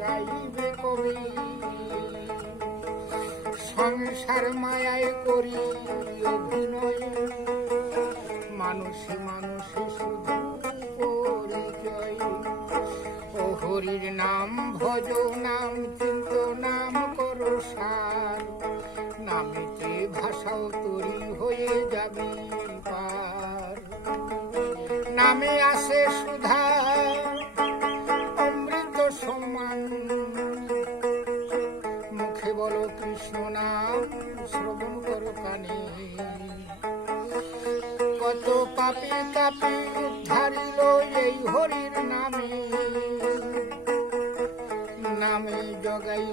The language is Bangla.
গাইবে কবি সংসার মায়ায় করি অভিনয়, মানুষে মানুষে শুধু পরিচয়। ও হরির নাম ভজ, নাম চিন্ত, নাম করো সার, নামেতে ভাষাও তরি হয়ে যাবি পার। নামে আসে সুধা অমৃত সমান, মুখে বলো কৃষ্ণ নাম, শ্রবণ করো কানে। কত পাপী তাপী উদ্ধারিল এই হরির নামে, নামে জগাই